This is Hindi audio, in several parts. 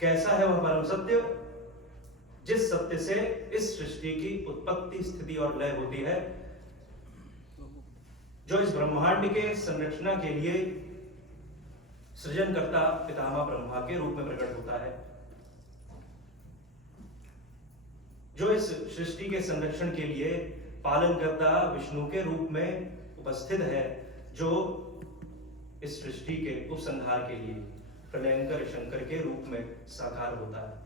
कैसा है वह परम सत्य? जिस सत्य से इस सृष्टि की उत्पत्ति, स्थिति और लय होती है, जो इस ब्रह्मांड के संरचना के लिए सृजनकर्ता पितामह ब्रह्मा के रूप में प्रकट होता है, जो इस सृष्टि के संरक्षण के लिए पालनकर्ता विष्णु के रूप में उपस्थित है, जो इस सृष्टि के उपसंहार के लिए प्रलयंकर शंकर के रूप में साकार होता है।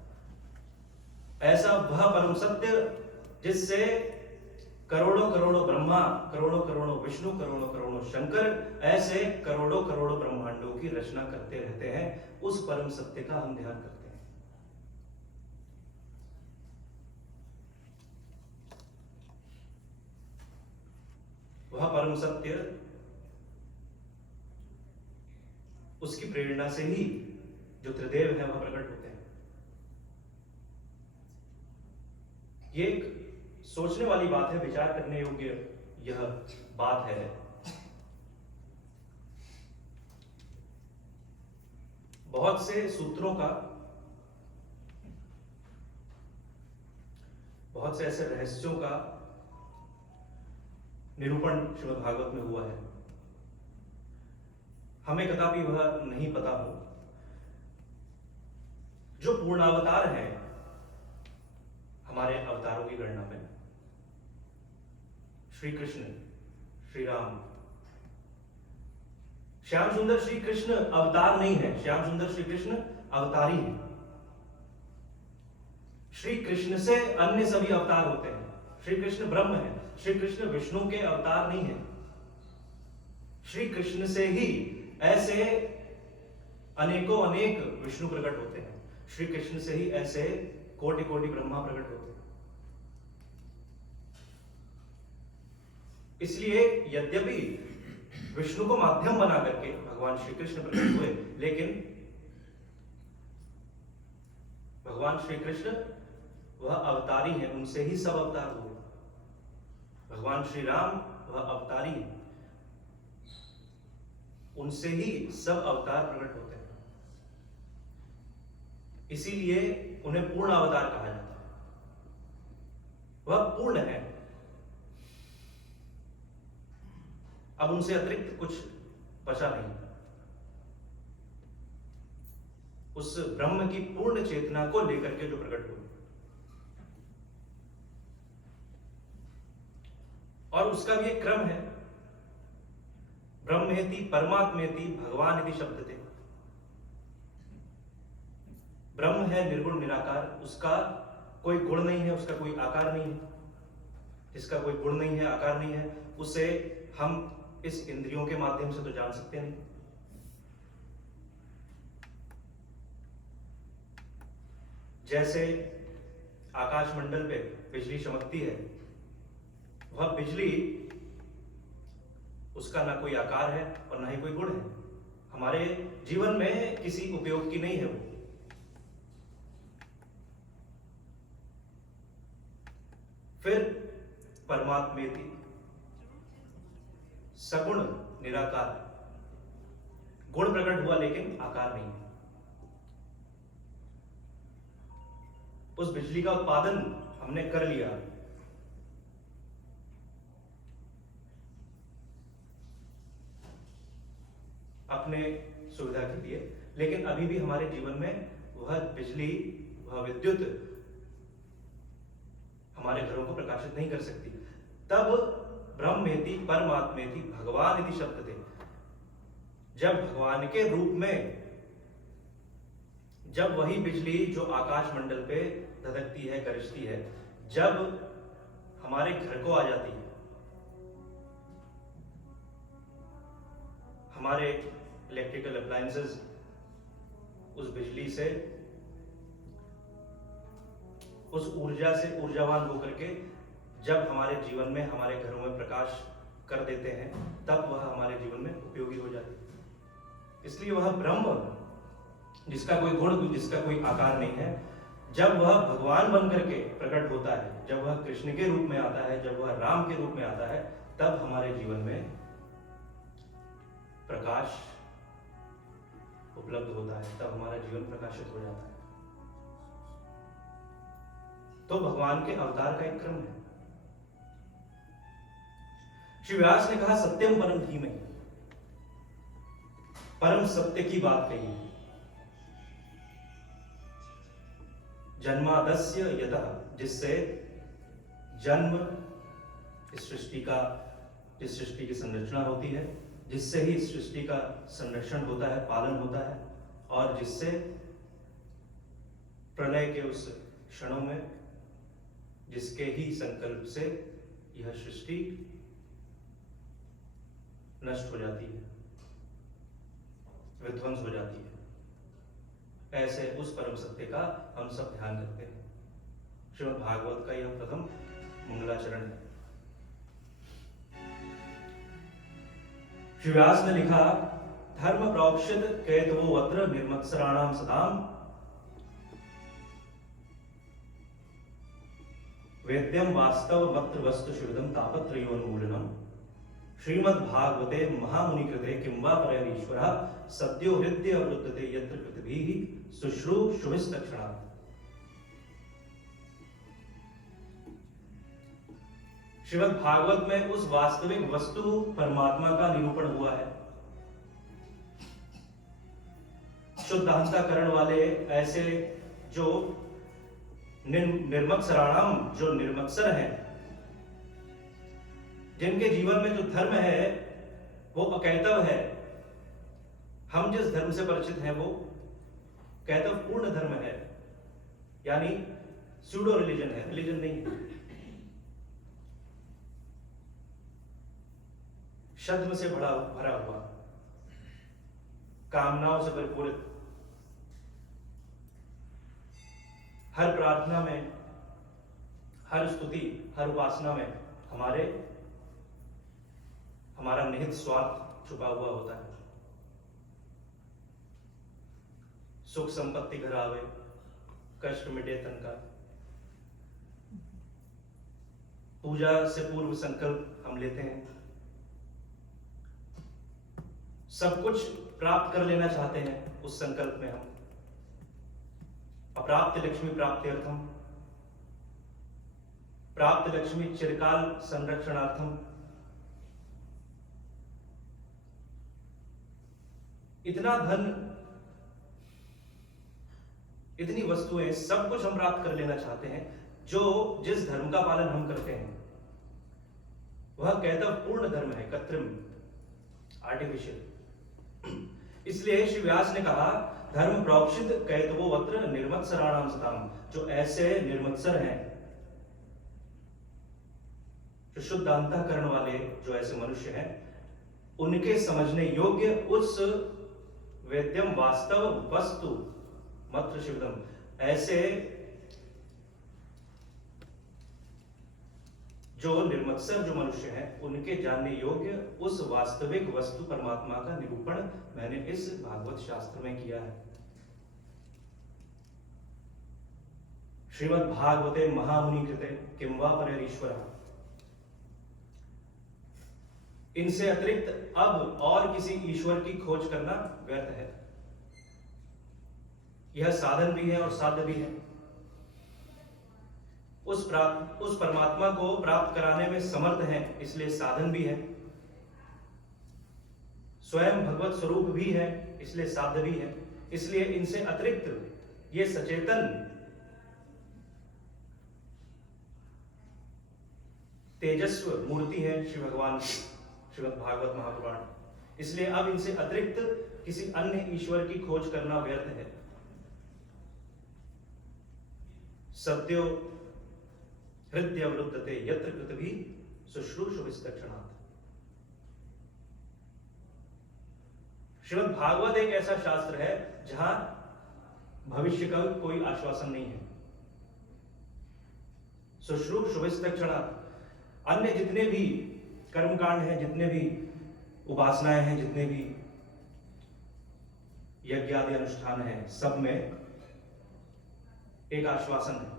ऐसा वह परम सत्य जिससे करोड़ों करोड़ों ब्रह्मा, करोड़ों करोड़ों विष्णु, करोड़ों करोड़ों शंकर, ऐसे करोड़ों करोड़ों ब्रह्मांडों की रचना करते रहते हैं, उस परम सत्य का हम ध्यान करते हैं। वह परम सत्य, उसकी प्रेरणा से ही जो त्रिदेव है वह प्रकट होते हैं। ये एक सोचने वाली बात है, विचार करने योग्य यह बात है। बहुत से सूत्रों का, बहुत से ऐसे रहस्यों का निरूपण श्रीमद् भागवत में हुआ है। हमें कदापि वह नहीं पता हो। जो पूर्णावतार हैं हमारे अवतारों की गणना में, श्री कृष्ण, श्री राम, श्याम सुंदर श्री कृष्ण अवतार नहीं है, श्याम सुंदर श्री कृष्ण अवतारी है। श्री कृष्ण से अन्य सभी अवतार होते हैं। श्री कृष्ण ब्रह्म है, श्री कृष्ण विष्णु के अवतार नहीं है। श्री कृष्ण से ही ऐसे अनेकों अनेक विष्णु प्रकट होते हैं, श्री कृष्ण से ही ऐसे कोटि कोटि ब्रह्मा प्रकट होते हैं। इसलिए यद्यपि विष्णु को माध्यम बना करके भगवान श्री कृष्ण प्रकट हुए, लेकिन भगवान श्री कृष्ण वह अवतारी है, उनसे ही सब अवतार हुए। भगवान श्री राम वह अवतारी है, उनसे ही सब अवतार प्रकट होते हैं। इसीलिए उन्हें पूर्ण अवतार कहा जाता है। वह पूर्ण है, अब उनसे अतिरिक्त कुछ बचा नहीं। उस ब्रह्म की पूर्ण चेतना को लेकर के जो प्रकट हुए, और उसका भी एक क्रम है। ब्रह्मेति परमात्मेति भगवान इति शब्द थे। ब्रह्म है निर्गुण निराकार, उसका कोई गुण नहीं है, उसका कोई आकार नहीं है। जिसका कोई गुण नहीं है, आकार नहीं है, उसे हम इस इंद्रियों के माध्यम से तो जान सकते नहीं। जैसे आकाश मंडल पे बिजली चमकती है, वह बिजली, उसका ना कोई आकार है और ना ही कोई गुण है, हमारे जीवन में किसी उपयोग की नहीं है वो। फिर परमात्मेति, सगुण निराकार, गुण प्रकट हुआ लेकिन आकार नहीं। उस बिजली का उत्पादन हमने कर लिया, अपने सुविधा के लिए, लेकिन अभी भी हमारे जीवन में वह बिजली, वह विद्युत हमारे घरों को प्रकाशित नहीं कर सकती। तब ब्रह्मेति परमात्मेति भगवान इति शब्द थे। जब भगवान के रूप में, जब वही बिजली जो आकाश मंडल पे धधकती है, गरजती है, जब हमारे घर को आ जाती है, हमारे इलेक्ट्रिकल अप्लायंसेस उस बिजली से, उस ऊर्जा से ऊर्जावान होकर के जब हमारे जीवन में, हमारे घरों में प्रकाश कर देते हैं, तब वह हमारे जीवन में उपयोगी हो जाती है। इसलिए वह ब्रह्म, जिसका कोई गुण, जिसका कोई आकार नहीं है, जब वह भगवान बनकर के प्रकट होता है, जब वह कृष्ण के रूप में आता है, जब वह राम के रूप में आता है, तब हमारे जीवन में प्रकाश उपलब्ध होता है, तब हमारा जीवन प्रकाशित हो जाता है। तो भगवान के अवतार का एक क्रम है। श्री व्यास ने कहा सत्यम परम धीमहि, परम सत्य की बात कही। जन्मादस्य यतः, जिससे जन्म इस सृष्टि का, जिस सृष्टि की संरचना होती है, जिससे ही इस सृष्टि का संरक्षण होता है, पालन होता है, और जिससे प्रलय के उस क्षणों में, जिसके ही संकल्प से यह सृष्टि नष्ट हो जाती है, विध्वंस हो जाती है। ऐसे उस परम सत्य का हम सब ध्यान करते हैं। श्रीमद् भागवत का यह प्रथम मंगलाचरण है। श्री व्यास ने लिखा, धर्म प्रोक्षित केतवो अत्र निर्मत्सराणाम सदाम, वेद्यम वास्तव मत्र वस्तु शिवदम तापत्रयोन्मूलनम, श्रीमद् भागवते महामुनि कृते किं वा परैरीश्वरः सद्यो हृदय अवरुद्धते यत्र कृतभिः शुश्रू शुभिस्तक्षणात्। श्रीमद् भागवत में उस वास्तविक वस्तु परमात्मा का निरूपण हुआ है। शुद्ध अंतःकरण वाले ऐसे जो निर्मत्सराणाम, जो निर्मत्सर हैं, जिनके जीवन में जो धर्म है वो अकैतव है। हम जिस धर्म से परिचित हैं वो कैतव पूर्ण धर्म है, यानी सूडो रिलीजन है, रिलीजन नहीं। शब्द से भरा हुआ, कामनाओं से परिपूरित, हर प्रार्थना में, हर स्तुति, हर उपासना में हमारा निहित स्वार्थ छुपा हुआ होता है। सुख संपत्ति घर आवे, कष्ट मिटे तन का, पूजा से पूर्व संकल्प हम लेते हैं, सब कुछ प्राप्त कर लेना चाहते हैं उस संकल्प में हम। अप्राप्त लक्ष्मी प्राप्त्यर्थम, प्राप्त लक्ष्मी चिरकाल संरक्षणार्थम। इतना धन, इतनी वस्तुएं, सब कुछ हम प्राप्त कर लेना चाहते हैं। जो जिस धर्म का पालन हम करते हैं वह कैतव पूर्ण धर्म है, कृत्रिम, आर्टिफिशियल। इसलिए श्री व्यास ने कहा, धर्म प्रोक्षित कैतवो अत्र निर्मत्सराणाम सताम, जो ऐसे निर्मत्सर हैं, जो शुद्ध अंतःकरण वाले, जो ऐसे मनुष्य हैं, उनके समझने योग्य उस वेद्यम वास्तव वस्तु मत्र शिवदम, ऐसे जो निर्मत्सर जो मनुष्य हैं, उनके जानने योग्य उस वास्तविक वस्तु परमात्मा का निरूपण मैंने इस भागवत शास्त्र में किया है। श्रीमद् भागवते महामुनि कृते किं वा परैरीश्वरः, इनसे अतिरिक्त अब और किसी ईश्वर की खोज करना व्यर्थ है। यह साधन भी है और साध्य भी है। उस परमात्मा को प्राप्त कराने में समर्थ है, इसलिए साधन भी है। स्वयं भगवत स्वरूप भी है, इसलिए साध्य भी है। इसलिए इनसे अतिरिक्त ये सचेतन तेजस्व मूर्ति है श्री भगवान की, श्रीमद् भागवत महापुराण। इसलिए अब इनसे अतिरिक्त किसी अन्य ईश्वर की खोज करना व्यर्थ है। सद्यो हृदय अवरुद्धते यत्र कृतभिः शुश्रूषुभिस्तक्षणात्। श्रीमद् भागवत एक ऐसा शास्त्र है जहां भविष्य का कोई आश्वासन नहीं है। शुश्रूषुभिस्तक्षणात्, अन्य जितने भी कर्मकांड हैं, जितने भी उपासनाएं हैं, जितने भी यज्ञ आदि अनुष्ठान हैं, सब में एक आश्वासन है,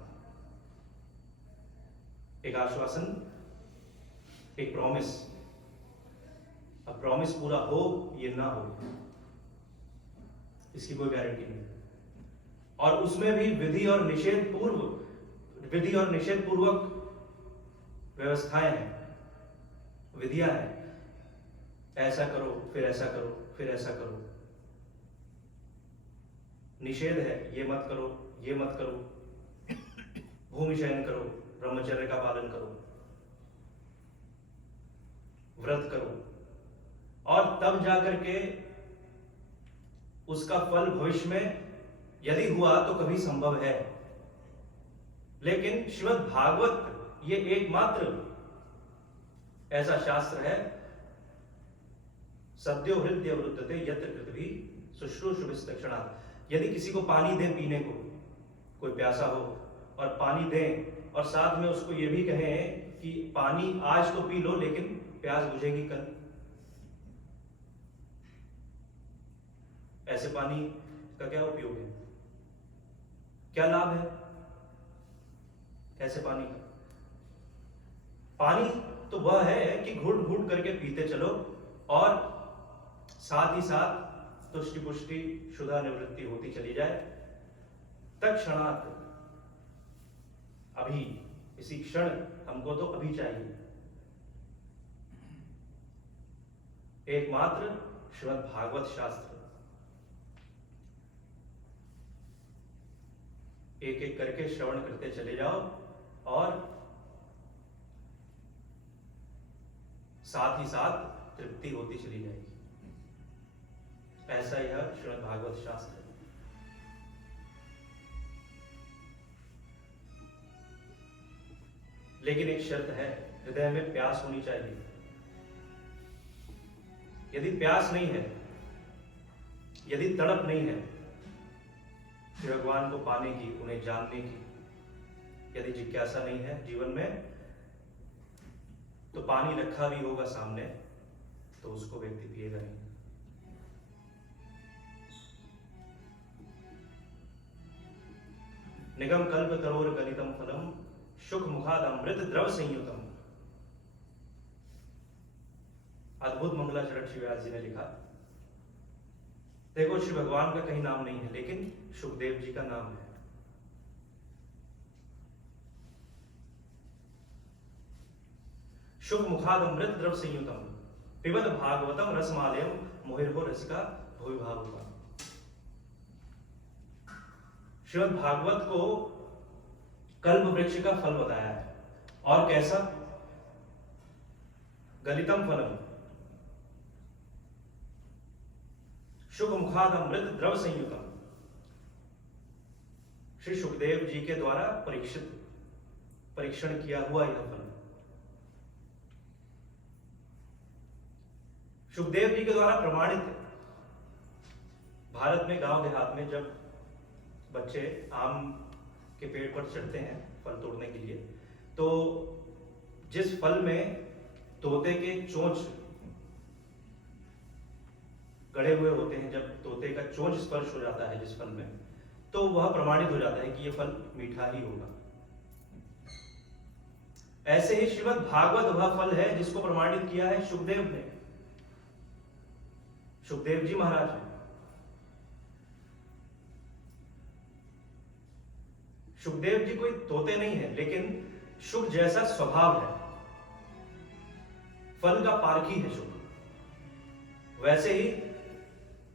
एक आश्वासन, एक प्रॉमिस। अब प्रॉमिस पूरा हो ये ना हो, इसकी कोई गारंटी नहीं। और उसमें भी विधि और निषेध पूर्व विधि और निषेध पूर्वक व्यवस्थाएं हैं, विधियां हैं। ऐसा करो, फिर ऐसा करो, फिर ऐसा करो। निषेध है, ये मत करो, ये मत करो। भूमि शयन करो, ब्रह्मचर्य का पालन करो, व्रत करो, और तब जाकर के उसका फल भविष्य में यदि हुआ तो कभी संभव है। लेकिन श्रीमद् भागवत ये एकमात्र ऐसा शास्त्र है, सद्यो हृदय वृद्धते यत्र पृथ्वी शुश्रूषुभिस्तक्षणात्। यदि किसी को पानी दें पीने को, कोई प्यासा हो और पानी दें और साथ में उसको ये भी कहें कि पानी आज तो पी लो लेकिन प्यास बुझेगी कल, ऐसे पानी का क्या उपयोग है, क्या लाभ है ऐसे पानी का? पानी तो वह है कि घुट घुट करके पीते चलो और साथ ही साथ तुष्टि पुष्टि शुद्धा निवृत्ति होती चली जाए। तत्क्षणात्, अभी इसी क्षण, हमको तो अभी चाहिए। एकमात्र श्रीमद् भागवत शास्त्र। एक एक करके श्रवण करते चले जाओ और साथ ही साथ तृप्ति होती चली जाएगी। ऐसा यह श्रीमद् भागवत शास्त्र है। लेकिन एक शर्त है, हृदय में प्यास होनी चाहिए। यदि प्यास नहीं है, यदि तड़प नहीं है श्री भगवान को पाने की, उन्हें जानने की, यदि जिज्ञासा नहीं है जीवन में, तो पानी रखा भी होगा सामने तो उसको व्यक्ति पिएगा नहीं। निगम कल्प तरोर गलितम फलम शुक मुखाद अमृत द्रव संयुतम। अद्भुत मंगलाचरण श्री व्यास जी ने लिखा। देखो, श्री भगवान का कहीं नाम नहीं है, लेकिन सुखदेव जी का नाम है। शुक मुखाद अमृत द्रव संयुतम पिबत भागवतम रसमालयम मोहिर्हो रसिका भुवि भावुका। श्रीमद् भागवत को कल्प वृक्ष का फल बताया है। और कैसा? गलितम फलम शुक मुखाद अमृत द्रव संयुतम। श्री सुखदेव जी के द्वारा परीक्षण किया हुआ यह फल। सुखदेव जी के द्वारा प्रमाणित है। भारत में गांव देहात में जब बच्चे आम के पेड़ पर चढ़ते हैं फल तोड़ने के लिए, तो जिस फल में तोते के चोंच गड़े हुए होते हैं, जब तोते का चोंच स्पर्श हो जाता है जिस फल में, तो वह प्रमाणित हो जाता है कि यह फल मीठा ही होगा। ऐसे ही श्रीमद् भागवत वह फल है जिसको प्रमाणित किया है सुखदेव ने। सुखदेव जी महाराज ने। सुखदेव जी कोई तोते नहीं है, लेकिन सुख जैसा स्वभाव है, फल का पारखी है सुख। वैसे ही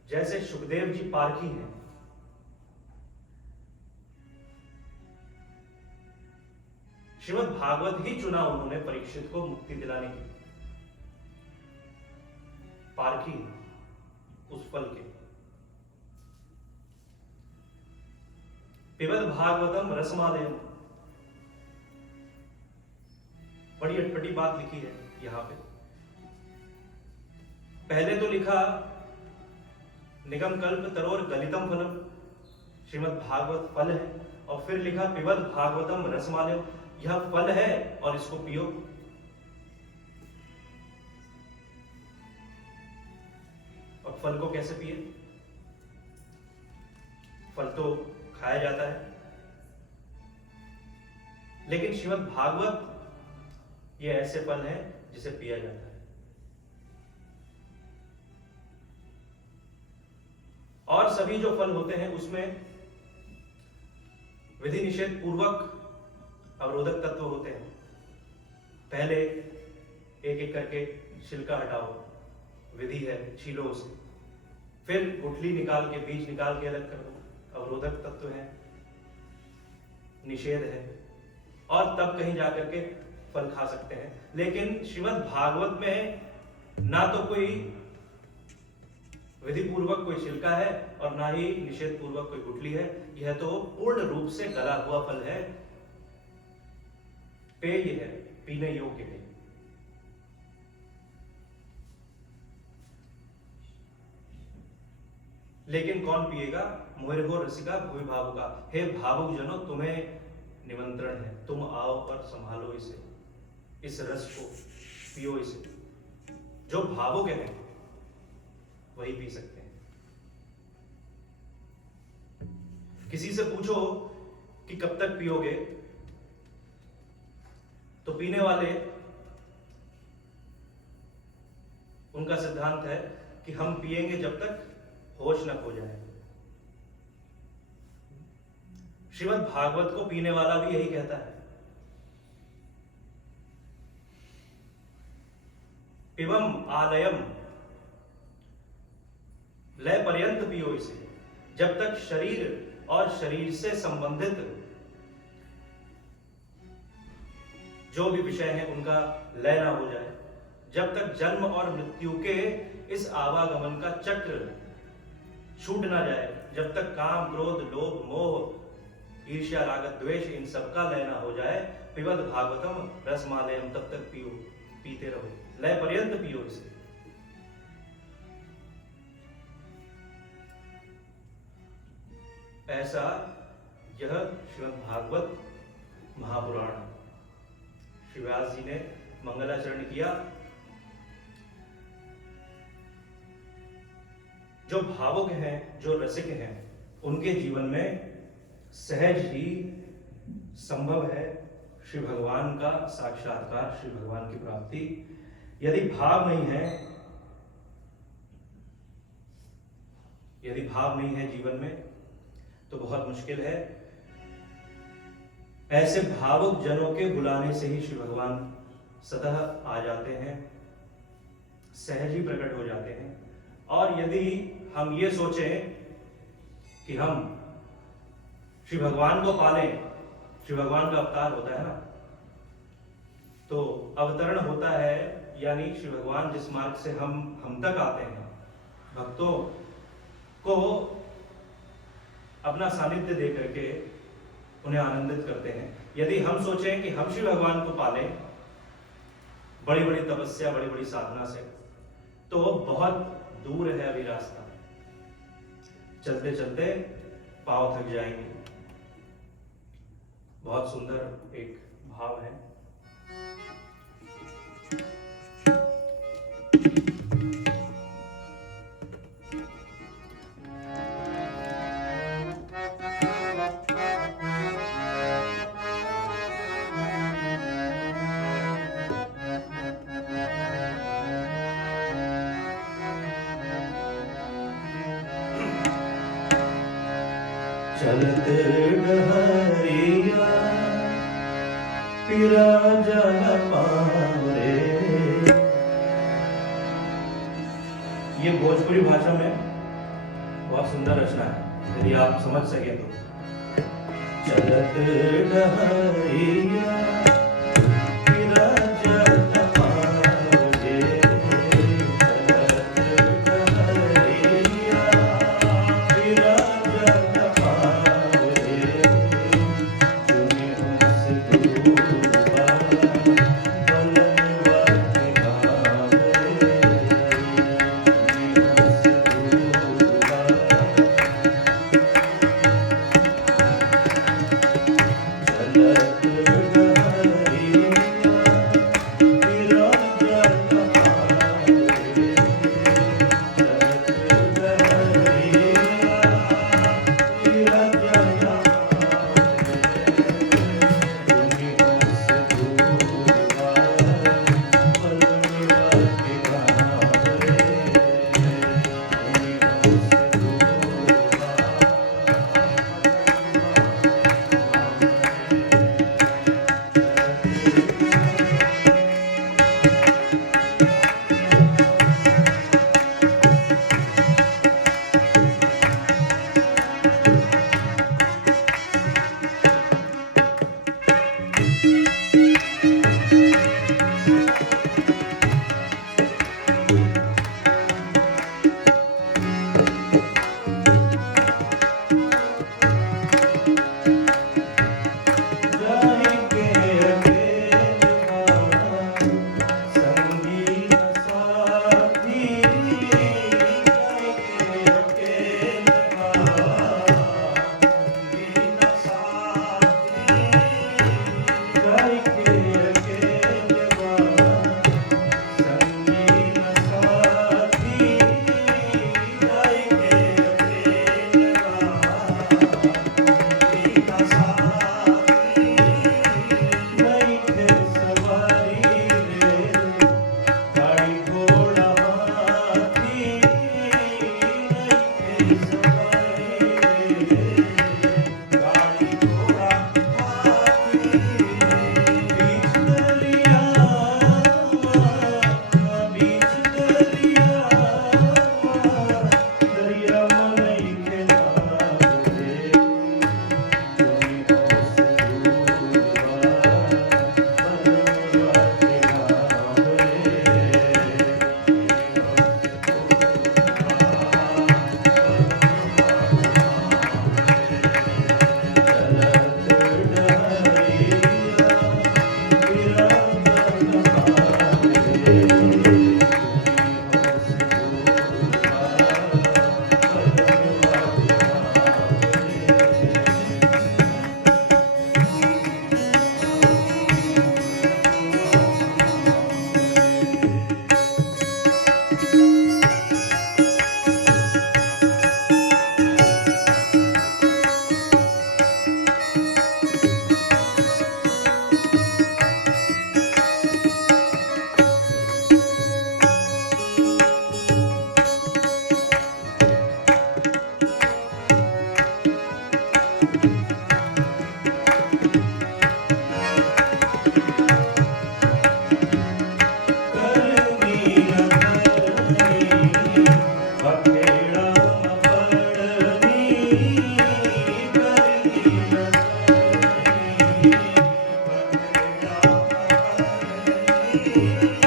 जैसे सुखदेव जी पारखी हैं, श्रीमद् भागवत ही चुना उन्होंने परीक्षित को मुक्ति दिलाने के लिए। पारखी उस फल के। पिबत भागवतम रसमालयम। बड़ी अटपटी बात लिखी है यहां पे। पहले तो लिखा निगम कल्प तरोर गलितम फलम, श्रीमद् भागवत फल है, और फिर लिखा पिबत भागवतम रसमालयम, यह फल है और इसको पियो। और फल को कैसे पिए? फल तो खाया जाता है, लेकिन श्रीमद् भागवत ये ऐसे फल है जिसे पिया जाता है। और सभी जो फल होते हैं उसमें विधि निषेध पूर्वक अवरोधक तत्व होते हैं। पहले एक एक करके छिलका हटाओ, विधि है, छीलो उसे, फिर गुठली निकाल के, बीज निकाल के अलग कर दो, अवरोधक तत्व है, निषेध है, और तब कहीं जाकर के फल खा सकते हैं। लेकिन श्रीमद् भागवत में ना तो कोई विधि पूर्वक कोई छिलका है और ना ही निषेध पूर्वक कोई गुठली है। यह तो पूर्ण रूप से गला हुआ फल है, पेय है, पीने योग्य है। लेकिन कौन पिएगा? मोहिर्हो रसिका भुवि भावुका। हे भावुक जनों, तुम्हें निमंत्रण है, तुम आओ और संभालो इसे, इस रस को पियो इसे। जो भावुक है वही पी सकते हैं। किसी से पूछो कि कब तक पियोगे, तो पीने वाले, उनका सिद्धांत है कि हम पिएंगे जब तक होश न खो जाए। श्रीमद् भागवत को पीने वाला भी यही कहता है, पिबम आलयम, लय पर्यंत पियो इसे, जब तक शरीर और शरीर से संबंधित जो भी विषय है उनका लय ना हो जाए, जब तक जन्म और मृत्यु के इस आवागमन का चक्र छूट ना जाए, जब तक काम, क्रोध, लोभ, मोह, ईर्ष्या, राग, द्वेष इन सब का लय ना हो जाए, पिबद भागवतम रसमालयम, तब तक पियो, पीते रहो, लय पर्यंत पियो इसे। ऐसा यह श्रीमद् भागवत महापुराण श्री व्यास जी ने मंगलाचरण किया। जो भावुक हैं, जो रसिक हैं, उनके जीवन में सहज ही संभव है श्री भगवान का साक्षात्कार, श्री भगवान की प्राप्ति। यदि भाव नहीं है, यदि भाव नहीं है जीवन में, तो बहुत मुश्किल है। ऐसे भावुक जनों के बुलाने से ही श्री भगवान स्वतः आ जाते हैं, सहज ही प्रकट हो जाते हैं। और यदि हम ये सोचें कि हम श्री भगवान को पालें, श्री भगवान का अवतार होता है ना, तो अवतरण होता है, यानी श्री भगवान जिस मार्ग से हम तक आते हैं, भक्तों को अपना सानिध्य दे करके उन्हें आनंदित करते हैं। यदि हम सोचें कि हम श्री भगवान को पालें बड़ी बड़ी तपस्या, बड़ी बड़ी साधना से, तो बहुत दूर है अभी रास्ता, चलते चलते पांव थक जाएंगे। बहुत सुंदर एक भाव है। चलत डहरिया पिरा जल पावरे। ये भोजपुरी भाषा में बहुत सुंदर रचना है, यदि आप समझ सके तो। चलत डहरिया पिरा जल पावरे, चलत डहरिया पिरा जल पावरे, चुने उस दूबा बलवत भावरे, चुने उस दूबा। चलत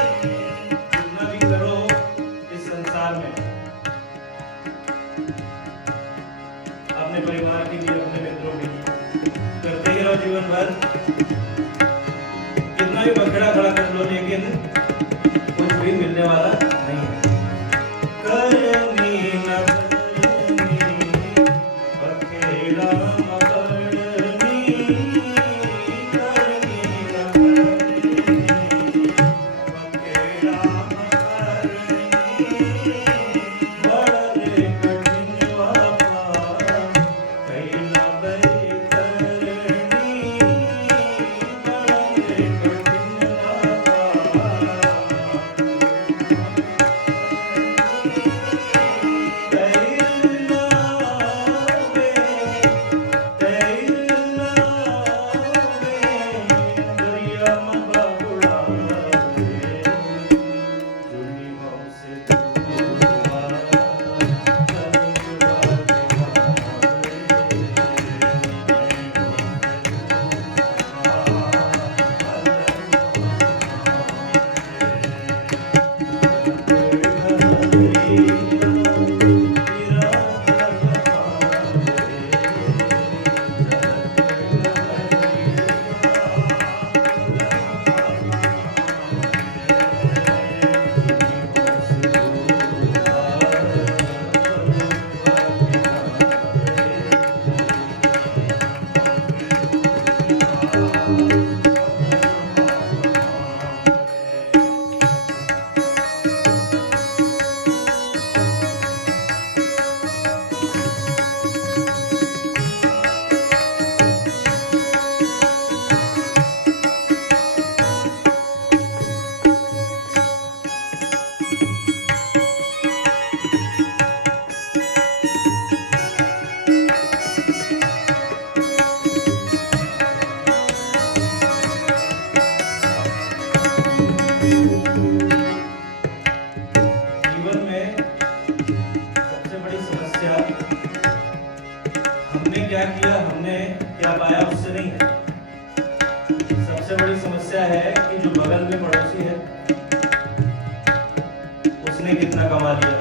जितना भी करो इस संसार में अपने परिवार के लिए, अपने मित्रों के लिए करते ही रहो जीवन भर। कितना भी बखेड़ा खड़ा कर लो, लेकिन कुछ भी मिलने वाला नहीं है। करनी न करनी, बखेड़ा न करनी, करनी न करनी, बखेड़ा न करनी, बड़े कठिन बाबा, कैला बैतरणी, बड़े कठिन जीवन में सबसे बड़ी समस्या हमने क्या किया, हमने क्या पाया, उससे नहीं है। सबसे बड़ी समस्या है कि जो बगल में पड़ोसी है उसने कितना कमा लिया,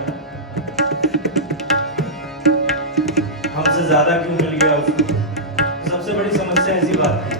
हमसे ज्यादा क्यों मिल गया उसको। सबसे बड़ी समस्या ऐसी बात है।